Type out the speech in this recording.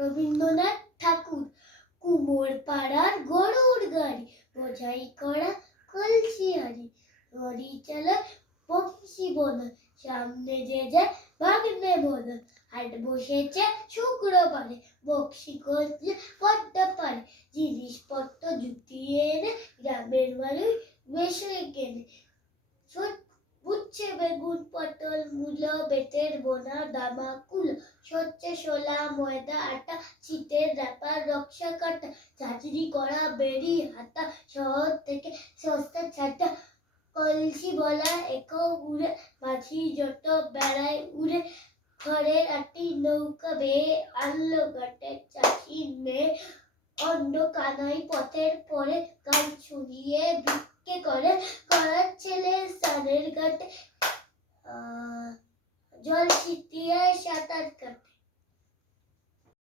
রবীন্দ্রনাথ ঠাকুর। কুমোর পাড়ার গরুর গাড়ি, বোঝাই করা কলসি হাড়ি, লরি চালায় বংশী বোনা, সামনে যে যায় ভাগ্নে বোনা। হাট বসেছে শুক্রবারে, বক্সি করছে বড্ড পারে, জিনিসপত্র জুটিয়ে এনে গ্রামের মানুষ বেশি কেনে। উচ্ছে বেগুন পটল মূলো বেতের বোনা দামা কুলো, সচ্ছে শোলা ময়দা আটা শীতের ব্যাপার রক্সা কাটা, চাচড়ি করা বেরি হাতা, শহর থেকে সস্তা ছাটা। কলসি বলা একো উড়ে, মাঝি যত বেড়ায় উড়ে, ঘরের আটি নৌকা বেয়ে আনলো ঘাটে চাষির মেয়ে। অন্য কানাই পথের পরে গান শুনিয়ে ভিক্ষে করে, করার ছেলে স্নানের ঘাটে জল ছিটিয়ে সাঁতার কাটে।